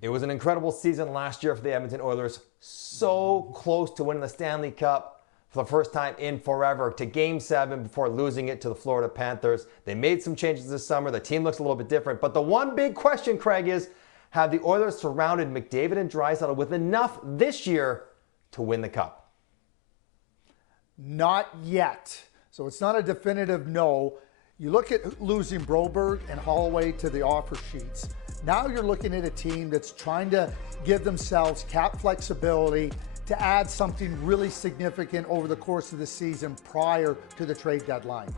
It was an incredible season last year for the Edmonton Oilers. So close to winning the Stanley Cup for the first time in forever to Game 7 before losing it to the Florida Panthers. They made some changes this summer. The team looks a little bit different. But the one big question, Craig, is have the Oilers surrounded McDavid and Draisaitl with enough this year to win the Cup? Not yet. So it's not a definitive no. You look at losing Broberg and Holloway to the offer sheets. Now you're looking at a team that's trying to give themselves cap flexibility to add something really significant over the course of the season prior to the trade deadline.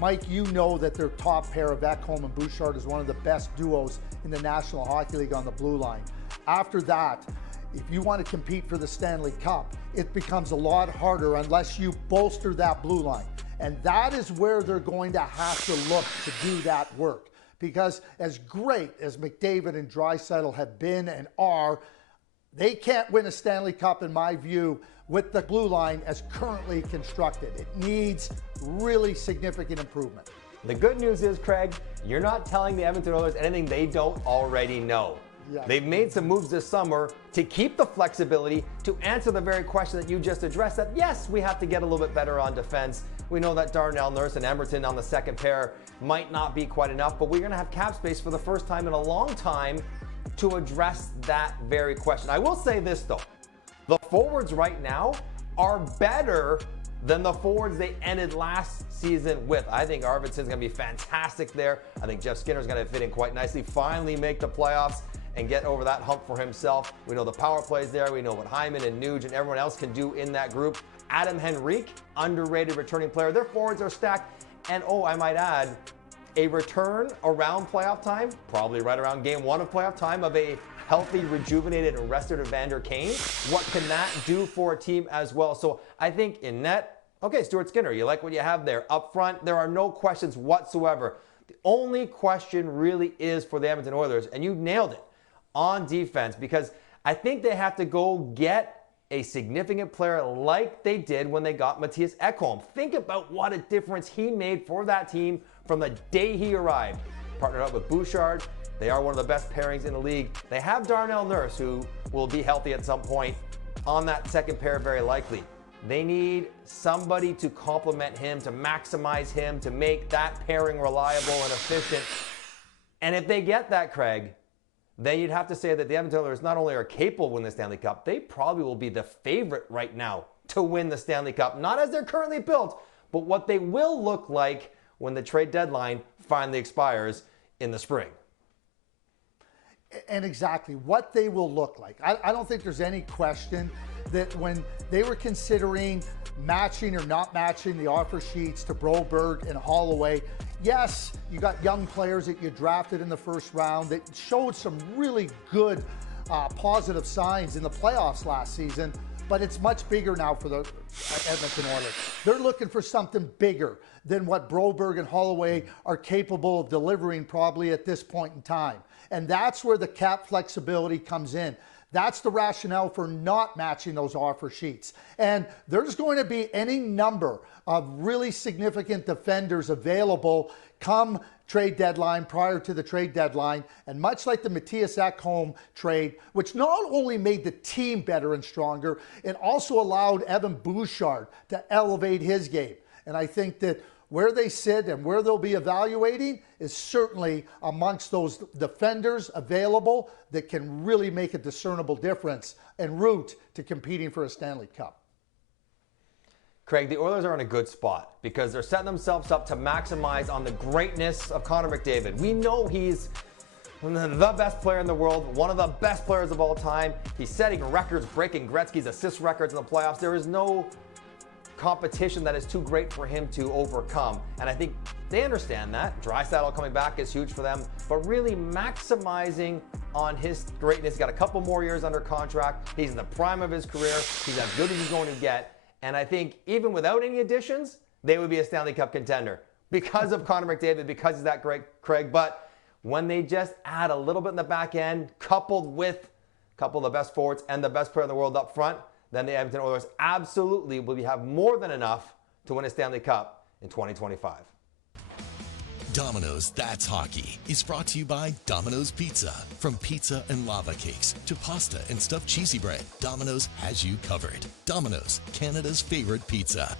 Mike, you know that their top pair of Ekholm and Bouchard is one of the best duos in the National Hockey League on the blue line. After that, if you want to compete for the Stanley Cup, it becomes a lot harder unless you bolster that blue line. And that is where they're going to have to look to do that work. Because as great as McDavid and Draisaitl have been and are, they can't win a Stanley Cup, in my view, with the blue line as currently constructed. It needs really significant improvement. The good news is, Craig, you're not telling the Edmonton Oilers anything they don't already know. Yeah. They've made some moves this summer to keep the flexibility to answer the very question that you just addressed, that yes, we have to get a little bit better on defense. We know that Darnell Nurse and Emerton on the second pair might not be quite enough, but we're going to have cap space for the first time in a long time to address that very question. I will say this, though. The forwards right now are better than the forwards they ended last season with. I think Arvidsson's going to be fantastic there. I think Jeff Skinner's going to fit in quite nicely, finally make the playoffs and get over that hump for himself. We know the power plays there. We know what Hyman and Nuge and everyone else can do in that group. Adam Henrique, underrated returning player. Their forwards are stacked. And I might add, a return around playoff time, probably right around Game 1 of playoff time, of a healthy, rejuvenated, and rested Evander Kane. What can that do for a team as well? So I think in net, okay, Stuart Skinner, you like what you have there. Up front, there are no questions whatsoever. The only question really is for the Edmonton Oilers, and you nailed it, on defense, because I think they have to go get a significant player like they did when they got Mattias Ekholm. Think about what a difference he made for that team from the day he arrived. Partnered up with Bouchard. They are one of the best pairings in the league. They have Darnell Nurse, who will be healthy at some point on that second pair, very likely. They need somebody to complement him, to maximize him, to make that pairing reliable and efficient. And if they get that, Craig, then you'd have to say that the Edmonton Oilers not only are capable of winning the Stanley Cup, they probably will be the favorite right now to win the Stanley Cup. Not as they're currently built, but what they will look like when the trade deadline finally expires in the spring. And exactly what they will look like. I don't think there's any question that when they were considering matching or not matching the offer sheets to Broberg and Holloway, yes, you got young players that you drafted in the first round that showed some really good positive signs in the playoffs last season, but it's much bigger now for the Edmonton Oilers. They're looking for something bigger than what Broberg and Holloway are capable of delivering probably at this point in time. And that's where the cap flexibility comes in. That's the rationale for not matching those offer sheets. And there's going to be any number of really significant defenders available come trade deadline, prior to the trade deadline. And much like the Mattias Ekholm trade, which not only made the team better and stronger, it also allowed Evan Bouchard to elevate his game. And I think that where they sit and where they'll be evaluating is certainly amongst those defenders available that can really make a discernible difference en route to competing for a Stanley Cup. Craig, the Oilers are in a good spot because they're setting themselves up to maximize on the greatness of Connor McDavid. We know he's the best player in the world, one of the best players of all time. He's setting records, breaking Gretzky's assist records in the playoffs. There is no competition that is too great for him to overcome. And I think they understand that. Draisaitl coming back is huge for them, but really maximizing on his greatness. He's got a couple more years under contract. He's in the prime of his career. He's as good as he's going to get. And I think even without any additions, they would be a Stanley Cup contender because of Connor McDavid, because he's that great, Craig. But when they just add a little bit in the back end, coupled with a couple of the best forwards and the best player in the world up front, then the Edmonton Oilers absolutely will have more than enough to win a Stanley Cup in 2025. Domino's That's Hockey is brought to you by Domino's Pizza. From pizza and lava cakes to pasta and stuffed cheesy bread, Domino's has you covered. Domino's, Canada's favorite pizza.